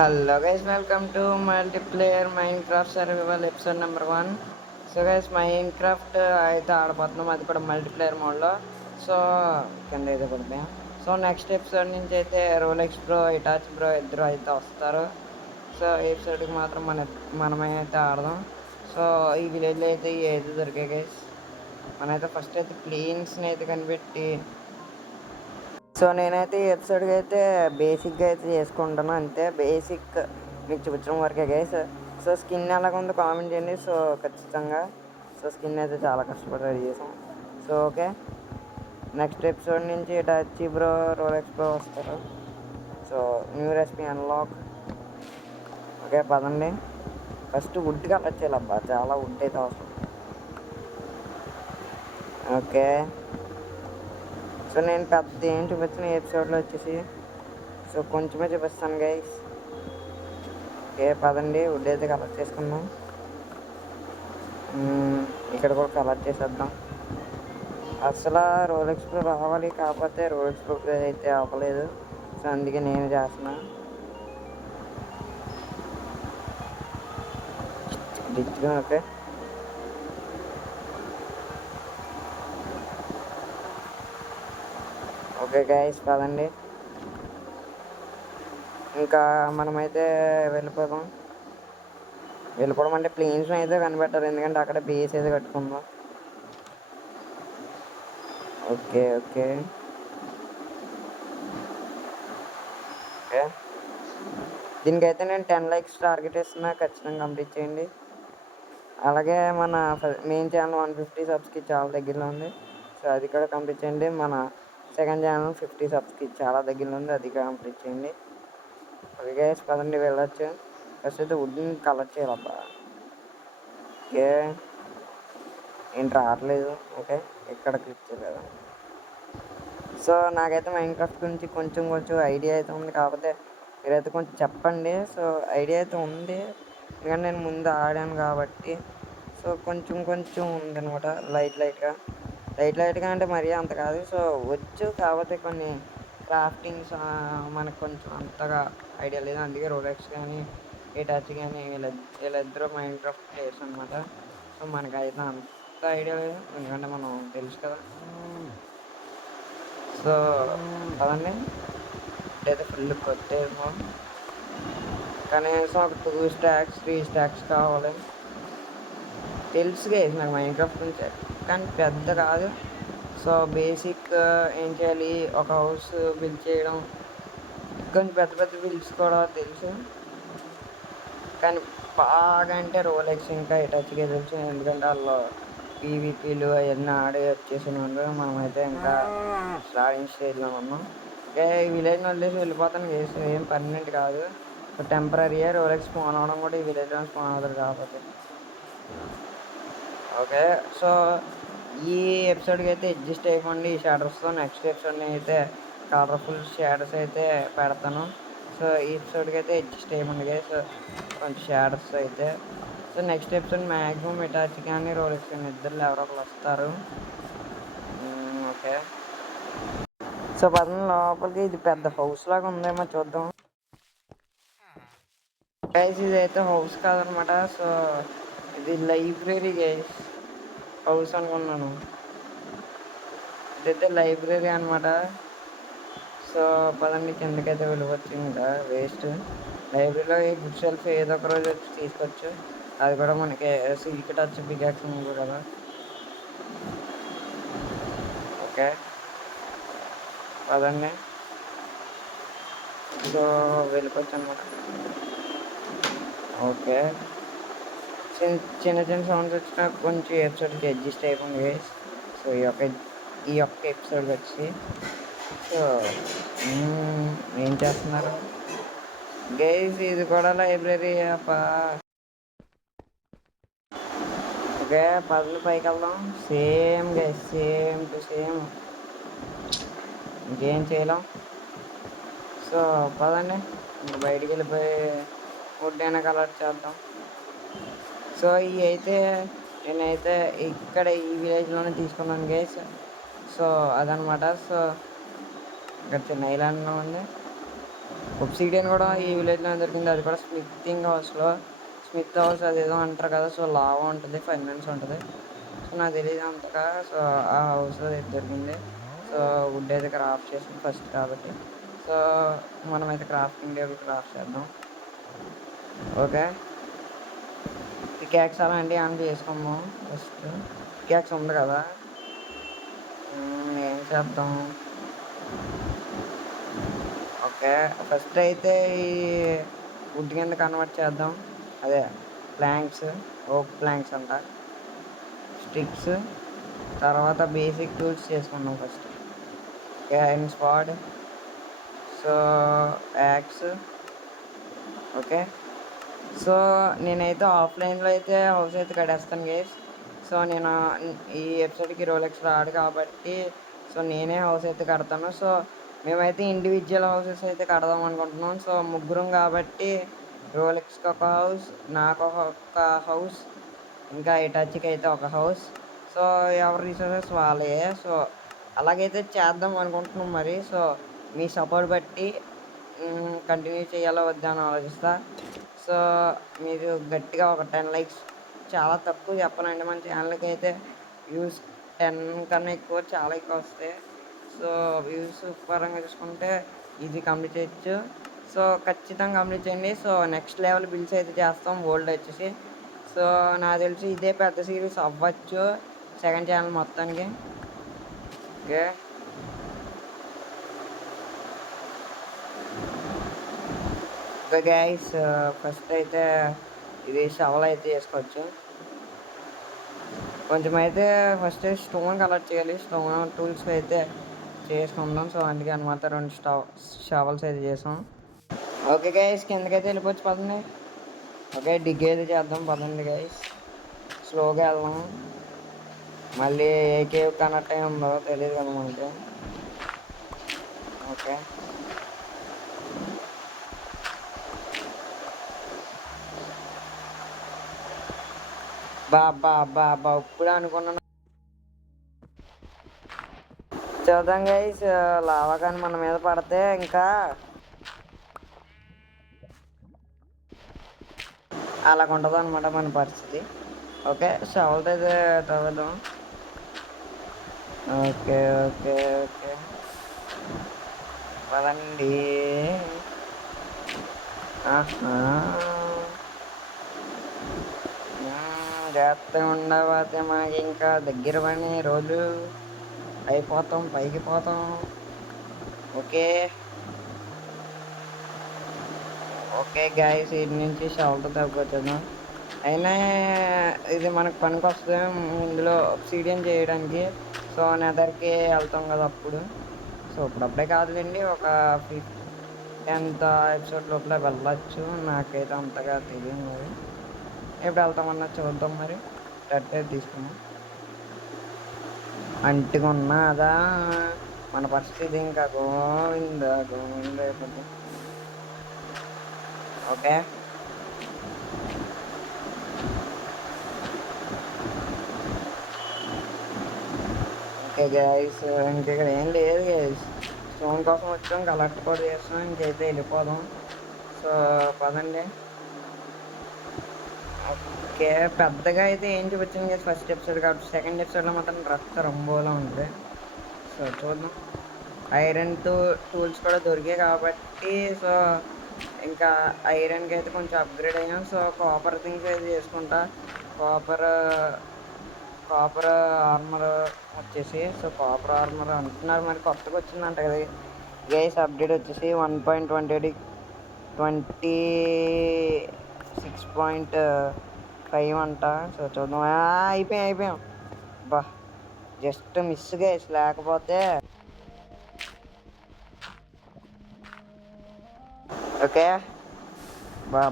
Hello guys, welcome to multiplayer Minecraft survival episode number 1. So guys Minecraft అయితే ఆడబోతున్నాం, అది కూడా multiplayer మోడ్లో. So కింద అయితే పడిపోయాం. సో నెక్స్ట్ ఎపిసోడ్ నుంచి అయితే రోలెక్స్ బ్రో, ఇటాచ్ బ్రో ఇద్దరు అయితే వస్తారు. సో ఈ ఎపిసోడ్కి మాత్రం మనమే అయితే ఆడదాం. సో ఈ విలేజ్లో అయితే ఏది దొరికాయి గైస్. మనమైతే ఫస్ట్ అయితే ప్లేన్స్ని అయితే కనిపెట్టి, సో నేనైతే ఈ ఎపిసోడ్కి అయితే బేసిక్గా అయితే చేసుకుంటాను, అంతే. బేసిక్ మీకు చూపించడం వరకే గైస్. సో స్కిన్ ఎలాగుందో కామెంట్ చేయండి. సో ఖచ్చితంగా సో స్కిన్ అయితే చాలా కష్టపడి రెడీ చేసాం. సో ఓకే, నెక్స్ట్ ఎపిసోడ్ నుంచి టచ్ బ్రో, రోలెక్స్ బ్రో వస్తారు. So new recipe unlock. Okay పదండి, ఫస్ట్ వుడ్ కలెక్ట్ చేయాలబ్బా, చాలా వుడ్ అయితే అవసరం. ఓకే, సో నేను పెద్ద ఏం చూపించిన ఎపిసోడ్లో వచ్చేసి, సో కొంచెమే చూపిస్తాను గైస్. ఓకే పదండి, వుడ్ అయితే కలెక్ట్ చేసుకుందాం. ఇక్కడ కూడా కలెక్ట్ చేసేద్దాం. అసలు రోలెక్స్ ప్రో రావాలి, కాకపోతే రోలెక్స్ ప్రో అయితే అవ్వలేదు. సో అందుకే నేను చేస్తున్నా. ఓకే ఓకే గైస్ పదండి, ఇంకా మనమైతే వెళ్ళిపోదాం. వెళ్ళిపోవడం అంటే ప్లేన్స్ అయితే కనిపెట్టారు, ఎందుకంటే అక్కడ బేస్ అయితే కట్టుకుందాం. ఓకే ఓకే ఓకే, దీనికైతే నేను 10 likes టార్గెట్ ఇస్తున్నా, ఖచ్చితంగా కంప్లీట్ చేయండి. అలాగే మన మెయిన్ ఛానల్ 150 సబ్స్కి చాలా దగ్గరలో ఉంది. సో అది కూడా కంప్లీట్ చేయండి. మన సెకండ్ ఛానల్ 50 సబ్స్కి చాలా దగ్గరలో ఉంది, అది కూడా కంప్లీట్ చేయండి. ఓకే గైస్ పదండి వెళ్ళొచ్చు. ఫస్ట్ అయితే వుడ్ని కలెక్ట్ చేయాలబ్బా. ఓకే ఏంటి రావట్లేదు. ఓకే ఇక్కడ క్లిక్ చేయలేదు. సో నాకైతే మైన్క్రాఫ్ట్ గురించి కొంచెం ఐడియా అయితే ఉంది, కాకపోతే మీరైతే కొంచెం చెప్పండి. సో ఐడియా అయితే ఉంది, ఎందుకంటే నేను ముందు ఆడాను కాబట్టి. సో కొంచెం ఉందనమాట, లైట్గా అంటే మరీ అంత కాదు. సో వచ్చు, కాకపోతే కొన్ని క్రాఫ్టింగ్స్ మనకు కొంచెం అంతగా ఐడియా లేదు. అందుకే రోలెక్స్ కానీ టచ్ కానీ వీళ్ళిద్దరూ మైన్క్రాఫ్ట్ ప్లేయర్స్ అనమాట. సో మనకైతే అంత ఐడియా లేదు, ఎందుకంటే మనం తెలుసు కదా. సో పదండి, అయితే ఫుల్ కొట్టేమో, కనీసం ఒక 2 stacks 3 stacks కావాలి. తెలుసుగా నాకు మైన్క్రాఫ్ట్ నుంచి, కానీ పెద్ద కాదు. సో బేసిక్ ఏం చేయాలి, ఒక హౌస్ బిల్డ్ చేయడం, కొంచెం పెద్ద బిల్డ్స్ కూడా తెలుసు, కానీ బాగా అంటే రోలెక్స్ ఇంకా టచ్గా తెలుసు, ఎందుకంటే వాళ్ళు పీవీపీలు అవన్నీ ఆడి వచ్చేసిన వాళ్ళు. మనమైతే ఇంకా స్టార్టింగ్ స్టేజ్లో ఉన్నాం. ఇంకా ఈ విలేజ్ని వదిలేసి వెళ్ళిపోతాను, ఏం పర్మనెంట్ కాదు, టెంపరీ. రోలెక్స్ స్పాన్ అవడం కూడా ఈ విలేజ్లో స్పాన్ అవుతుంది కాబట్టి. ఓకే, సో ఈ ఎపిసోడ్కి అయితే అడ్జస్ట్ అయిపోండి ఈ షాడర్స్తో. నెక్స్ట్ ఎపిసోడ్ని అయితే కలర్ఫుల్ షాడర్స్ అయితే పెడతాను. సో ఈ ఎపిసోడ్కి అయితే అడ్జస్ట్ అయిపోండి గైస్, కొంచెం షాడర్స్ అయితే. సో నెక్స్ట్ ఎపిసోడ్ మ్యాక్సిమం ఇటాచ్ కానీ రోలెక్స్ కానీ ఇద్దరు ఎవరో ఒకరు వస్తారు. ఓకే, సో పదండి లోపలికి. ఇది పెద్ద హౌస్ లాగా ఉందేమో చూద్దాం గైస్. ఇది అయితే హౌస్ కాదనమాట, సో ఇది లైబ్రరీ గైస్. హౌస్ అనుకున్నాను, ఇదైతే లైబ్రరీ అనమాట. సో పదండి కిందకైతే వెళ్ళిపోవచ్చు, ఇంకా వేస్ట్. లైబ్రరీలో ఈ బుక్ షెల్ఫ్ ఏదో ఒక రోజు వచ్చి తీసుకోవచ్చు, అది కూడా మనకి సిల్క్ టచ్ పికాక్స్ ఉంది కదా. ఓకే పదండి, సో వెళ్ళిపోవచ్చు అనమాట. ఓకే, చిన్న సౌండ్స్ వచ్చినా కొంచెం ఎపిసోడ్కి అడ్జస్ట్ అయిపోయింది గైస్. సో ఈ యొక్క ఎపిసోడ్ వచ్చి, సో ఏం చేస్తున్నారు గైస్, ఇది కూడా లైబ్రరీ అప్ప. ఓకే పదులు పైకి వెళ్దాం. Same guys, same to same, ఇంకేం చేయలేం. సో పదండి బయటికి వెళ్ళిపోయి వుడ్ అయినా కలెక్ట్ చేద్దాం. సో ఇవి అయితే నేనైతే ఇక్కడ ఈ విలేజ్లోనే తీసుకున్నాను గైస్. సో అదనమాట. సో ఇక్కడ చిన్న ఐలాండ్లో ఉంది. ఒబ్సిడియన్ కూడా ఈ విలేజ్లో దొరికింది. అది కూడా స్మిథింగ్ హౌస్లో. స్మిత్ హౌస్ అదేదో అంటారు కదా, సో లావా ఉంటుంది, ఫైనాన్స్ ఉంటుంది. సో నాకు తెలియదు అంతగా. సో ఆ హౌస్లో దొరికింది. సో వుడ్ అయితే క్రాఫ్ట్ చేసాం ఫస్ట్ కాబట్టి. సో మనమైతే క్రాఫ్టింగ్ టేబుల్ క్రాఫ్ట్ చేద్దాం. ఓకే, పికాక్స్ అలాంటివి ఆన్ చేసుకుందాం. ఫస్ట్ పికాక్స్ ఉంది కదా, ఏం చేద్దాం. ఓకే, ఫస్ట్ అయితే ఈ వుడ్ కింద కన్వర్ట్ చేద్దాం. అదే ప్లాంక్స్, ఓక్ ప్లాంక్స్ అంట, స్టిక్స్. తర్వాత బేసిక్ టూల్స్ చేసుకుందాం first. Okay, iron spade, so axe. Okay, so నేనైతే ఆఫ్లైన్లో అయితే హౌస్ అయితే కట్టేస్తాను గైస్. సో నేను ఈ ఎపిసోడ్కి రోలెక్స్ రాడు కాబట్టి సో నేనే హౌస్ అయితే కడతాను. సో మేమైతే ఇండివిజువల్ హౌసెస్ అయితే కడదాం అనుకుంటున్నాం. సో ముగ్గురం కాబట్టి రోలెక్స్కి ఒక హౌస్, నాకు ఒక హౌస్, ఇంకా ఇటాచికి అయితే ఒక హౌస్. సో ఎవరి రిసోర్సెస్ వాళ్ళే. సో అలాగైతే చేద్దాం అనుకుంటున్నాం మరి. సో మీ సపోర్ట్ బట్టి కంటిన్యూ చేయాలో వద్దా అని ఆలోచిస్తా. సో మీరు గట్టిగా ఒక 10 లైక్స్, చాలా తక్కువ చెప్పనండి, మన ఛానల్కి అయితే వ్యూస్ 10 కన్నా ఎక్కువ, చాలా ఎక్కువ వస్తాయి. సో వ్యూస్ పరంగా చూసుకుంటే ఈజీ కంప్లీట్ చేయొచ్చు. సో ఖచ్చితంగా కంప్లీట్ చేయండి. సో నెక్స్ట్ లెవెల్ బిల్స్ అయితే చేస్తాం వరల్డ్ వచ్చేసి. సో నాకు తెలిసి ఇదే పెద్ద సిరీస్ అవ్వచ్చు సెకండ్ ఛానల్ మొత్తానికి. ఓకే, ఓకే గైస్, ఫస్ట్ అయితే ఇది షవల్ అయితే చేసుకోవచ్చు. కొంచెం అయితే ఫస్ట్ స్టోన్ కలెక్ట్ చేయాలి. స్టోన్ టూల్స్ అయితే చేసుకుందాం. సో అందుకే అనమాట 2 షవల్స్ అయితే చేసాం. ఓకే గైస్, కిందకైతే వెళ్ళిపోవచ్చు పదండి. ఓకే, డిగ్ అయితే చేద్దాం పదండి గైస్. స్లోగా వెళ్దాం, మళ్ళీ ఏ కేవ్ కనెక్ట్ అయి ఉందో తెలియదు కదా మనకి. ఓకే, బా ఇప్పుడు అనుకున్నాను. చూద్దాం గైస్, లావా కానీ మన మీద పడితే ఇంకా అలాగుంటుంది అనమాట మన పరిస్థితి. ఓకే, షవల్తో అయితే తవ్వేద్దాం. ఓకే ఓకే ఓకే పదండి. జాగ్రత్తగా ఉండకపోతే మనకి ఇంకా దగ్గర పని రోజు అయిపోతాం, పైకి పోతాం. ఓకే ఓకే గైస్, ఇటు నుంచి షవల్తో తగ్గుతాను. అయినా ఇది మనకు పనికి వస్తుంది ఇందులో ఆబ్సిడియన్ చేయడానికి. సో నెదర్కి వెళ్తాం కదా అప్పుడు. సో ఇప్పుడప్పుడే కాదులేండి, ఒక 10th ఎపిసోడ్ లోపల వెళ్ళచ్చు. నాకైతే అంతగా తెలియదు మరి, ఎప్పుడు వెళ్తామన్నా చూద్దాం. మరి టట్టే తీసుకున్నాం అంటుకున్నదా మన పరిస్థితి ఇంకా గోవింద గోవింద అయిపోతుంది. ఓకే, ఓకే గైస్, ఇంక ఇక్కడ ఏం లేదు గైస్. స్టోన్ కోసం వచ్చాం, కలెక్ట్ కూడా చేస్తాం, ఇంకైతే వెళ్ళిపోదాం. సో పదండి. ఓకే, పెద్దగా అయితే ఏం చూపించాను కదా ఫస్ట్ ఎపిసోడ్ కాబట్టి సెకండ్ ఎపిసోడ్లో మాత్రం రక్త రంబోలా ఉంది. సో చూద్దాం. ఐరన్ టూల్స్ కూడా దొరికాయి కాబట్టి సో ఇంకా ఐరన్కి అయితే కొంచెం అప్గ్రేడ్ అయ్యాం. సో కాపర్ థింగ్స్ అయితే చేసుకుంటా. కాపర్ కాపర్ ఆర్మర్ వచ్చేసి, సో కాపర్ ఆర్మర్ అంటున్నారు మరి కొత్తగా వచ్చిందంట కదా గైస్. అప్డేట్ వచ్చేసి 1.26.5 అంట. సో చూద్దాం. అయిపోయాం. బా జస్ట్ మిస్ గైస్, లేకపోతే ఓకే. బా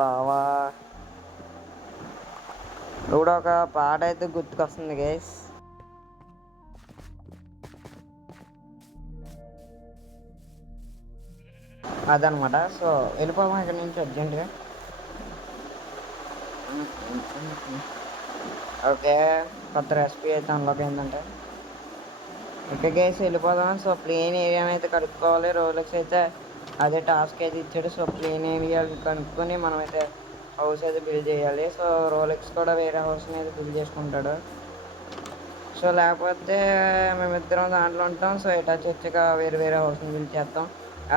లావా కూడా ఒక పాట అయితే గుర్తుకొస్తుంది గైస్. అదనమాట. సో వెళ్ళిపోదాం ఇక్కడ నుంచి అర్జెంటుగా. ఓకే, కొత్త రెసిపీ అయితే అన్లాక్ అయిందంటే ఓకే గైస్ వెళ్ళిపోదాం. సో ప్లేన్ ఏరియాని అయితే కడుక్కోవాలి. రోలెక్స్ అయితే అదే టాస్క్ అయితే ఇచ్చాడు. సో ప్లేన్ ఏరియా కనుక్కొని మనమైతే హౌస్ అయితే బిల్డ్ చేయాలి. సో రోలెక్స్ కూడా వేరే హౌస్ని అయితే బిల్డ్ చేసుకుంటాడు. సో లేకపోతే మేమిద్దరం దాంట్లో ఉంటాం. సో అటాచ్ వచ్చాక వేరే వేరే హౌస్ని బిల్డ్ చేస్తాం.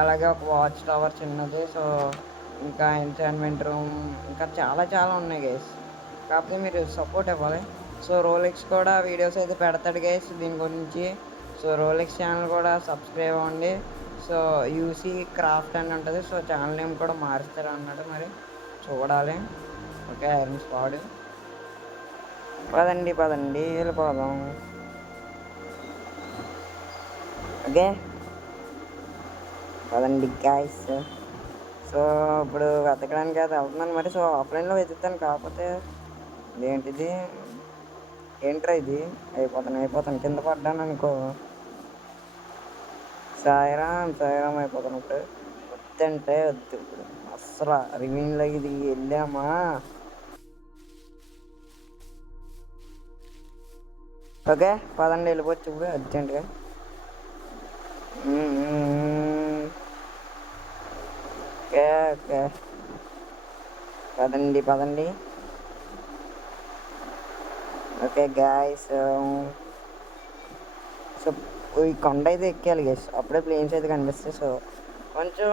అలాగే ఒక వాచ్ టవర్ చిన్నది. సో ఇంకా ఎంచాన్మెంట్ రూమ్ ఇంకా చాలా చాలా ఉన్నాయి గైస్. కాకపోతే మీరు సపోర్ట్ ఇవ్వాలి. సో రోలెక్స్ కూడా వీడియోస్ అయితే పెడతాడు గైస్ దీని గురించి. సో రోలెక్స్ ఛానల్ కూడా సబ్స్క్రైబ్ అవ్వండి. సో యూసీ క్రాఫ్ట్ అని ఉంటుంది. సో ఛానల్ నేమ్ కూడా మారుస్తారు అన్నాడు, మరి చూడాలి. Okay iron spat. పదండి పదండి వెళ్ళిపోదాం. ఓకే పదండి గాయస్. సో ఇప్పుడు వెతకడానికి అయితే వెళ్తున్నాను మరి. సో ఆఫ్లైన్లో వెతుకుతాను. కాకపోతే ఏంటిది ఏంట్రా ఇది? అయిపోతాను కింద పడ్డాను అనుకో. సాయిరామ్ అయిపోతాను ఇప్పుడు. వద్దంటే వద్దు ఇప్పుడు అస్సలు రివీన్లో ఇది వెళ్ళామా. ఓకే పదండి వెళ్ళిపోవచ్చు ఇప్పుడు అర్జెంటుగా. ఓకే ఓకే పదండి పదండి. Okay guys. సో ఈ కొండ అయితే ఎక్కాలి గైస్, అప్పుడే ప్లేన్స్ అయితే కనిపిస్తాయి. సో కొంచెం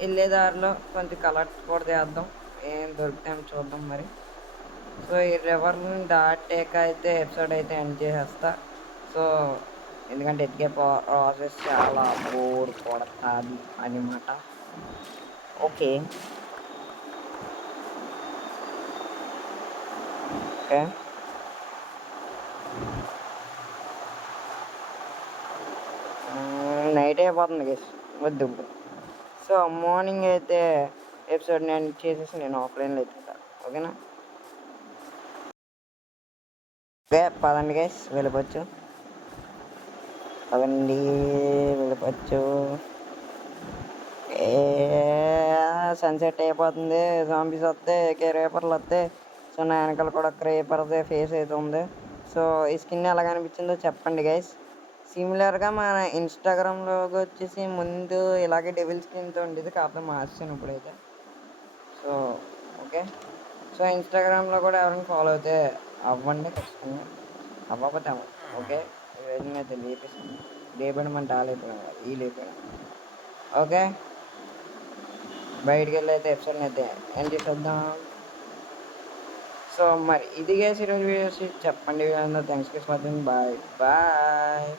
వెళ్ళే దారిలో కొంచెం కలర్ కూడా చేద్దాం, ఏం దొరుకుతాయని చూద్దాం మరి. సో ఈ రివర్ని దాటాక అయితే ఎపిసోడ్ అయితే ఎండ్ చేసేస్తా. సో ఎందుకంటే ఎతికే ప్రాసెస్ చాలా బోర్ కొడతాది అనమాట. ఓకే ఓకే నైట్ అయిపోతుంది గైస్, వద్దు. సో మార్నింగ్ అయితే ఎపిసోడ్ నేను చేసేసి నేను ఆఫ్లైన్లో ఎత్తుకుంటా. ఓకేనా? ఓకే పదండి గైస్ వెళ్ళిపోవచ్చు. పదండి వెళ్ళిపోవచ్చు. ఏ సన్సెట్ అయిపోతుంది. జాంబీస్ వస్తే క్రేపర్లు వస్తాయి. సో నా వెనకాల కూడా క్రేపర్దే ఫేస్ అయితే ఉంది. సో ఈ స్కిన్ ఎలా కనిపించిందో చెప్పండి గైస్. సిమిలర్గా మన ఇన్స్టాగ్రామ్లోకి వచ్చేసి ముందు ఇలాగే డెవిల్ స్కిన్తో ఉండేది, కాకపోతే మార్చాను ఇప్పుడైతే. So okay. సో ఇన్స్టాగ్రామ్లో కూడా ఎవరైనా ఫాలో అయితే అవ్వండి ఖచ్చితంగా, అవ్వకపోతే అవ్వ. ఓకే అయితే లేపేసాను, లేపడం అంటే లేపడం ఈ లేపడం. ఓకే బయటికి వెళ్ళి అయితే ఎపిసోడ్ని అయితే ఏం చేసేద్దాం. సో మరి ఇది గేసి ఈరోజు వీడియోస్ చెప్పండి. Thanks for watching. Bye bye.